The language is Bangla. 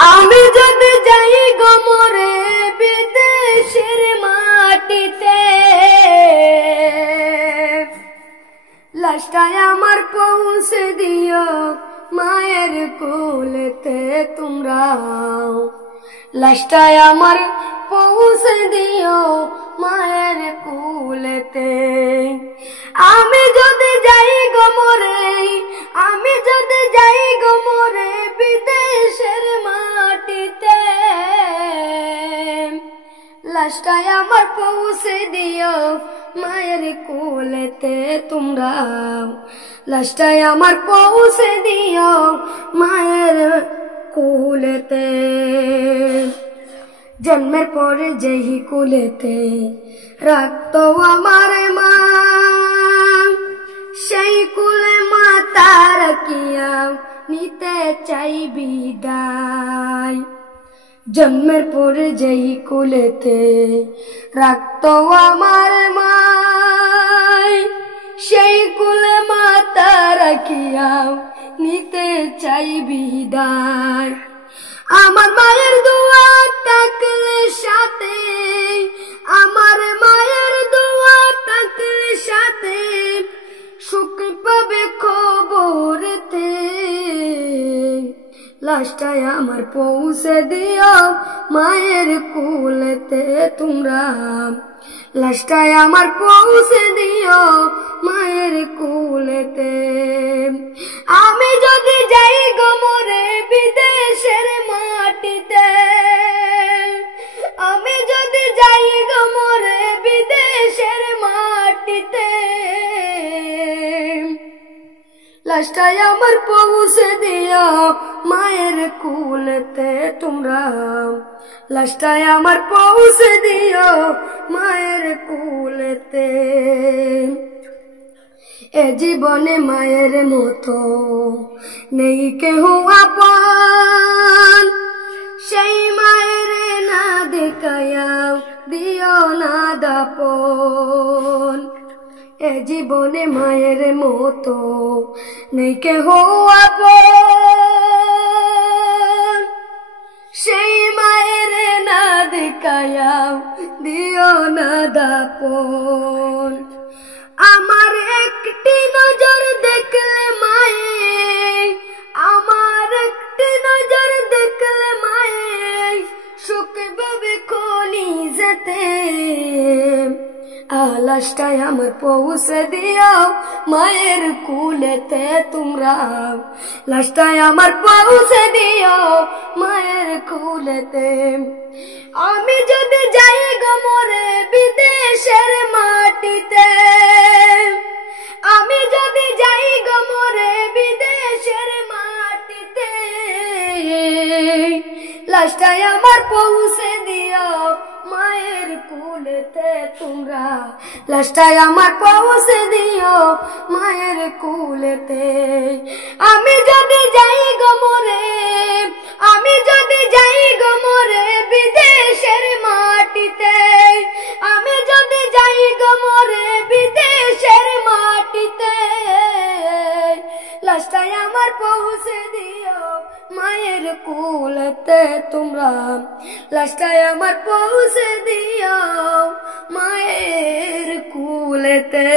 আমি যদি যাই গো মরে বিদেশের মাটিতে, লাশটায় আমার পৌঁছে দিও মায়ের কোলেতে তোমরা। লাশটায় আমার পৌঁছে দিও মায়ের কোলেতে। আমি যদি যাই গো মরে, আমি যদি যাই গো মরে বিদেশের মাটিতে, লাশটায় আমার পৌঁছে দিও মায়ের কোলেতে তোমরা। লাশটায় আমার পৌঁছে দিও মায়ের কোলেতে। জন্মের পরে যেই কোলেতে রাখতো আমার মা, সেই কোলে মাতা রাখিয়া নিতে চাই বিদায়। জন্মের পরে যেই কোলেতে রাখতো আমার মা, সেই কোলে মাতা রাখিয়া নিতে চাই বিদায়। আমার মায়ের দোয়া থাকলে সাথে, আমার মায়ের দোয়া থাকলে সাথে, সুখ পাবে খবরেতে। লাশটায় আমার পৌঁছে দিও মায়ের কোলেতে তোমরা। লাশটায় আমার পৌঁছে দিও মায়ের কোলেতে। আমি যদি যাই গো মরে বিদেশের মাটিতে, আমি যদি যাই গো মরে বিদেশের মাটিতে, লাশটায় আমার পৌঁছে দিও মায়ের কোলেতে তোমরা। লাশটায় আমার পৌঁছে দিও মায়ের কোলেতে। এ জীবনে মায়ের মতো নেই কেহ আপন, সেই মায়ের না দেখায়া দিও না দাপন। এ জীবনে মায়ের মতো নেই কেহ আপন, সেই মায়ের না দেখায়া দিও না দাপন। আমার একটি নজর দেখলে মায়ে, আমার একটি নজর দেখলে মায়ে, সুখ পাবে কলিজাতে। লাশটায় আমার পৌঁছে দিও মায়ের কোলেতে তোমরা। লাশটায় আমার পৌঁছে দিও মায়ের কোলেতে। আমি যদি যাই গো মরে বিদেশের মাটিতে, আমি যদি যাই গো মরে বিদেশের মাটিতে, লাশটায় আমার পৌঁছে দিও মায়ের কোলেতে তোমরা। লাশটায় আমার পৌঁছে দিও মায়ের কোলেতে। আমি যদি যাই গো মরে, আমি যদি যাই গো মরে বিদেশের মাটিতে, আমি যদি যাই গো মরে বিদেশের মাটিতে, লাশটায় আমার পৌঁছে দিও মায়ের কোলেতে তোমরা। লাশটায় আমার পৌঁছে দিও মায়ের কোলেতে।